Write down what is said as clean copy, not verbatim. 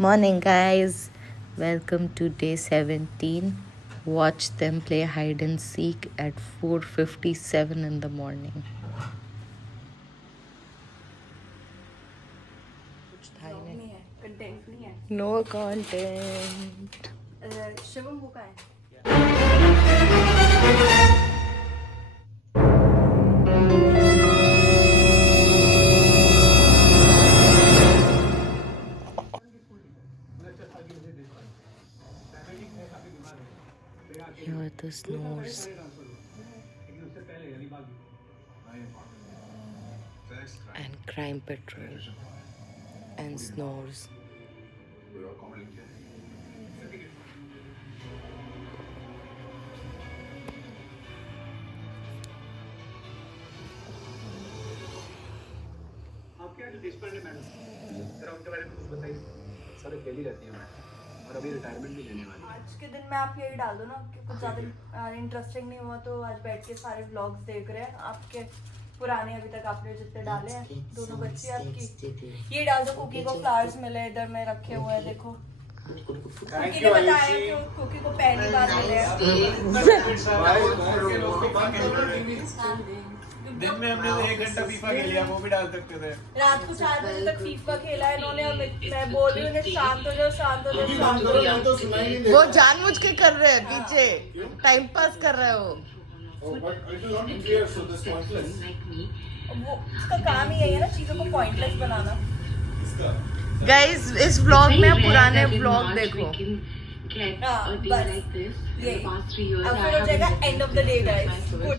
Morning, guys. Welcome to day 17. Watch them play hide and seek at 4:57 in the morning. Blog नहीं है, content नहीं है। No content. Shivam वो कहाँ है? Here are the snores and crime patrol and snores. आपके यहाँ जो डिस्प्ले है मैडम, जरा उनके बारे में कुछ बताइए। सर अकेली रहती हूँ मैं और अभी रिटायरमेंट भी लेने वाली हूँ। आज के दिन में आप यही डाल दो ना कि कुछ ज़्यादा इंटरेस्टिंग नहीं हुआ तो आज बैठ के सारे व्लॉग्स देख रहे हैं आपके पुराने अभी तक आपने जितने डाले हैं दोनों बच्ची आपकी। ये डाल दो कुकी को फ्लावर्स मिले इधर में रखे हुए हैं देखो। कुकी ने बताया कि कुकी को पहली बार मिले हैं। दिन में हमने तो 1 घंटा फीफा खेल लिया, वो भी डाल सकते थे। रात को 4 बजे तक फीफा खेला है इन्होंने और मैं बोल रही हूँ शांत हो जाओ शांत हो जाओ शांत हो जाओ। वो जानबूझ के कर रहे हैं पीछे टाइम पास कर रहे हो। वो उसका काम ही यही है ना चीजों को पॉइंटलेस बनाना। गाइस इस व्लॉग में पुराने व्लॉग देखो। हाँ बस ये अब फिर हो जाएगा end of the day guys.